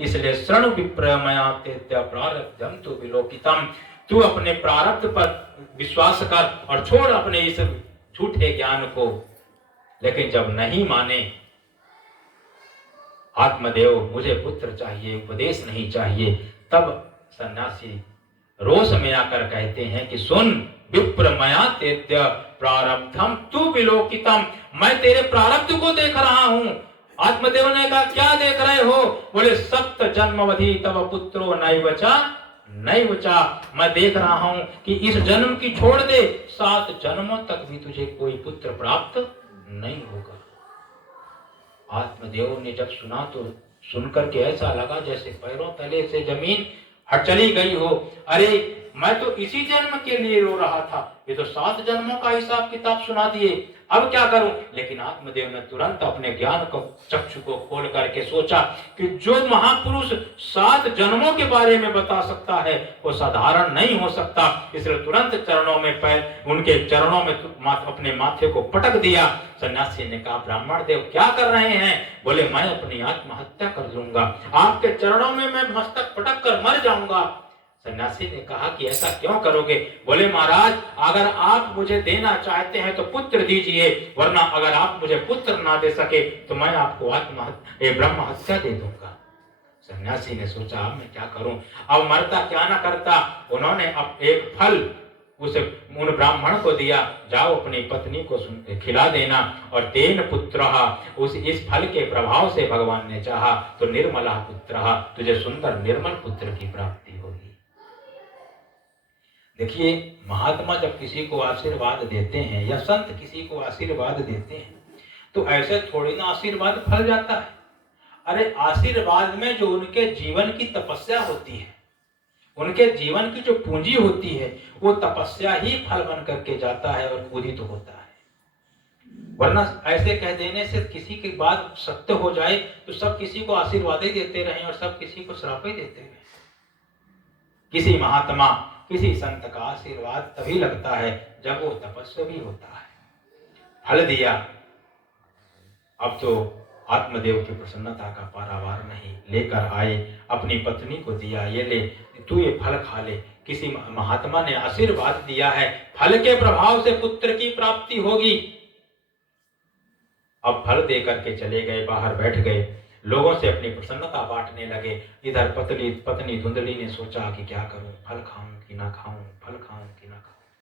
इसलिए शृणु विप्र मया तेत्य प्रारब्धम तु विलोकितम। तू अपने प्रारब्ध पर विश्वास कर और छोड़ अपने इस झूठे ज्ञान को। लेकिन जब नहीं माने, आत्मदेव मुझे पुत्र चाहिए, उपदेश नहीं चाहिए, तब सन्यासी रोष में आकर कहते हैं कि सुन विप्र मया तेत्य प्रारब्धम तु विलोकितम, मैं तेरे प्रारब्ध को देख रहा हूं। आत्मदेव ने कहा क्या देख रहे हो? बोले सप्त जन्मवधि तव पुत्रो नैवचा नैवचा, मैं देख रहा हूं कि इस जन्म की छोड़ दे, 7 जन्मों तक भी तुझे कोई पुत्र प्राप्त नहीं होगा। आत्मदेव ने जब सुना तो सुनकर के ऐसा लगा जैसे पैरों तले से जमीन हट चली गई हो। अरे मैं तो इसी जन्म के लिए रो रहा था, ये तो 7 जन्मों का हिसाब किताब सुना दिए, अब क्या करूं? लेकिन आत्मदेव ने तुरंत अपने ज्ञान को चक्षु को खोल करके सोचा कि जो महापुरुष 7 जन्मों के बारे में बता सकता है वो साधारण नहीं हो सकता। इसलिए तुरंत चरणों में पैर, उनके चरणों में अपने माथे को पटक दिया। सन्यासी ने कहा ब्राह्मण देव क्या कर रहे हैं? बोले मैं अपनी आत्महत्या कर लूंगा, आपके चरणों में मैं मस्तक पटक कर मर जाऊंगा। सन्यासी ने कहा कि ऐसा क्यों करोगे? बोले महाराज अगर आप मुझे देना चाहते हैं तो पुत्र दीजिए, वरना अगर आप मुझे पुत्र ना दे सके तो मैं आपको ब्रह्म हत्या दे दूंगा। सन्यासी ने सोचा अब मैं क्या करूं, अब मरता क्या ना करता। उन्होंने अब एक फल उन ब्राह्मण को दिया, जाओ अपनी पत्नी को खिला देना, और तेन पुत्रः, इस फल के प्रभाव से भगवान ने चाहा तो निर्मला पुत्रः, तुझे सुंदर निर्मल पुत्र की प्राप्ति होगी। देखिए महात्मा जब किसी को आशीर्वाद देते हैं या संत किसी को आशीर्वाद देते हैं तो ऐसे थोड़ी ना आशीर्वाद फल जाता है। अरे आशीर्वाद में जो उनके जीवन की तपस्या होती है, उनके जीवन की जो पूंजी होती है, वो तपस्या ही फल बन करके जाता है और उदित होता है। वरना ऐसे कह देने से किसी की बात सत्य हो जाए तो सब किसी को आशीर्वाद ही देते रहें और सब किसी को श्राप ही देते रहें। किसी महात्मा किसी संत का आशीर्वाद तभी लगता है जब वो तपस्वी होता है। फल दिया, अब तो आत्मदेव की प्रसन्नता का पारावार नहीं, लेकर आए अपनी पत्नी को दिया, ये ले तू ये फल खा ले। किसी महात्मा ने आशीर्वाद दिया है, फल के प्रभाव से पुत्र की प्राप्ति होगी। अब फल दे करके चले गए, बाहर बैठ गए, लोगों से अपनी प्रसन्नता बांटने लगे। इधर पत्नी धुंधली ने सोचा कि क्या करूं, फल खाऊं कि ना खाऊं, फल खाऊं कि ना खाऊं।